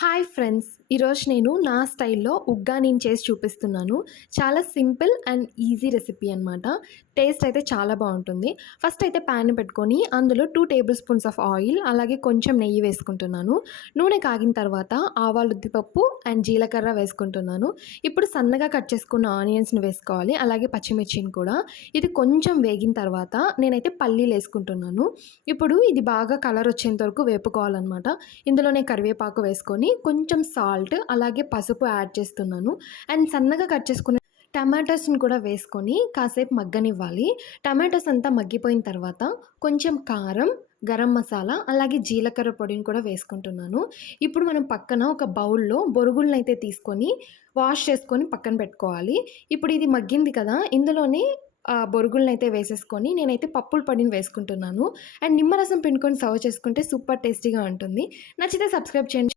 Hi friends! ఈరోజు నేను నా స్టైల్‌లో ఉగ్గానిని చేసి చూపిస్తున్నాను. చాలా సింపుల్ అండ్ ఈజీ రెసిపీ అనమాట. టేస్ట్ అయితే చాలా బావుంటుంది. ఫస్ట్ అయితే ప్యాన్ పెట్టుకొని అందులో 2 టేబుల్ స్పూన్స్ ఆఫ్ ఆయిల్ అలాగే కొంచెం నెయ్యి వేసుకుంటున్నాను. నూనె కాగిన తర్వాత ఆవాలు, ఉద్దిపప్పు అండ్ జీలకర్ర వేసుకుంటున్నాను. ఇప్పుడు సన్నగా కట్ చేసుకున్న ఆనియన్స్‌ని వేసుకోవాలి. అలాగే పచ్చిమిర్చిని కూడా. ఇది కొంచెం వేగిన తర్వాత నేనైతే పల్లీలేసుకుంటున్నాను. ఇప్పుడు ఇది బాగా కలర్ వచ్చేంత వరకు వేపుకోవాలనమాట. ఇందులోనే కరివేపాకు వేసుకొని కొంచెం సాల్ట్ అలాగే పసుపు యాడ్ చేస్తున్నాను. అండ్ సన్నగా కట్ చేసుకున్న టమాటోస్‌ని కూడా వేసుకొని కాసేపు మగ్గనివ్వాలి. టమాటోస్ అంతా మగ్గిపోయిన తర్వాత కొంచెం కారం, గరం మసాలా అలాగే జీలకర్ర పొడిని కూడా వేసుకుంటున్నాను. ఇప్పుడు మనం పక్కన ఒక బౌల్‌లో బొరుగులనైతే తీసుకొని వాష్ చేసుకొని పక్కన పెట్టుకోవాలి. ఇప్పుడు ఇది మగ్గింది కదా! ఇందులోనే బొరుగులనైతే వేసేసుకొని నేనైతే పప్పుల పొడిని వేసుకుంటున్నాను. అండ్ నిమ్మరసం పిండుకొని సర్వ్ చేసుకుంటే సూపర్ టేస్టీగా ఉంటుంది. నచ్చితే సబ్స్క్రైబ్ చేయండి.